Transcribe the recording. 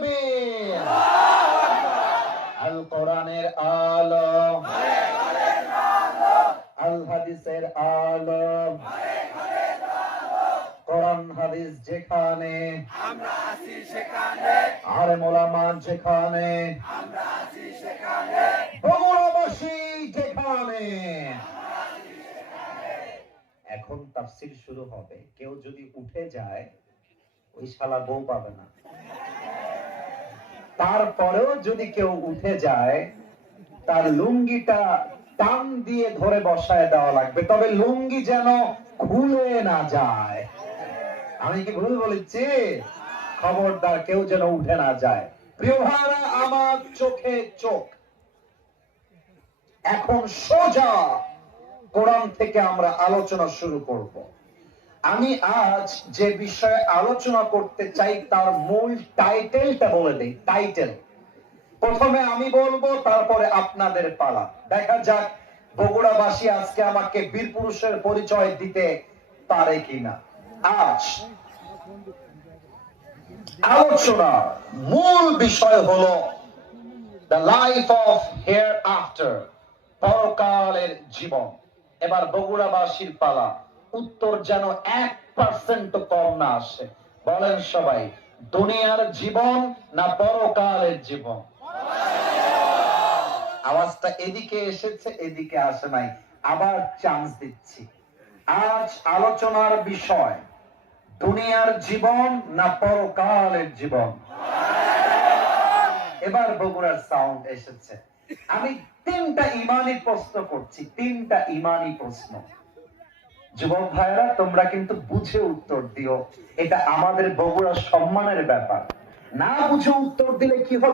তাকবীর। আল কোরআনের আলো, আল হাদিসের আলো, কোরআন হাদিস যেখানে আমরা আছি সেখানে, আলেম ওলামা যেখানে আমরা আছি সেখানে, বগুড়াবাসী যেখানে। এখন তাফসীর শুরু হবে, কেউ যদি উঠে যায় ওই শালা বউ পাবে না। তারপরেও যদি কেউ উঠে যায় তার লুঙ্গিটা টান দিয়ে ধরে বসায় দেওয়া লাগবে, তবে লুঙ্গি যেন খুলে না যায়। আমি কি ভুল বলেছি? খবরদার কেউ যেন উঠে না যায়। প্রিয় ভাইরা, আমার চোখে চোখ, এখন সোজা কোরআন থেকে আমরা আলোচনা শুরু করব। আমি আজ যে বিষয়ে আলোচনা করতে চাই তার মূল টাইটেলটা বলে দেই। টাইটেল প্রথমে আমি বলবো, তারপরে আপনাদের পালা। দেখা যাক বগুড়াবাসী আজকে আমাকে বীর পুরুষের পরিচয় দিতে পারে কিনা। আজ আলোচনা মূল বিষয় হলো the life of here after, পরকালের জীবন। এবার বগুড়াবাসীর পালা, উত্তর যেন 1% কম না আসে। বলেন সবাই, দুনিয়ার জীবন না পরকালের জীবন? আওয়াজটা এদিকে এসেছে, এদিকে আসে নাই, আবার চান্স দিচ্ছি। আজ আলোচনার বিষয় দুনিয়ার জীবন না পরকালের জীবন? এবার বগুড়ার সাউন্ড এসেছে। আমি 3টা ইমানি প্রশ্ন করছি, 3টা ইমানি প্রশ্ন। যুবক ভাইরা, তোমরা কিন্তু বুঝে উত্তর দিও, এটা আমাদের বগুড়ার সম্মানের ব্যাপার। না বুঝে উত্তর দিলে কি হবে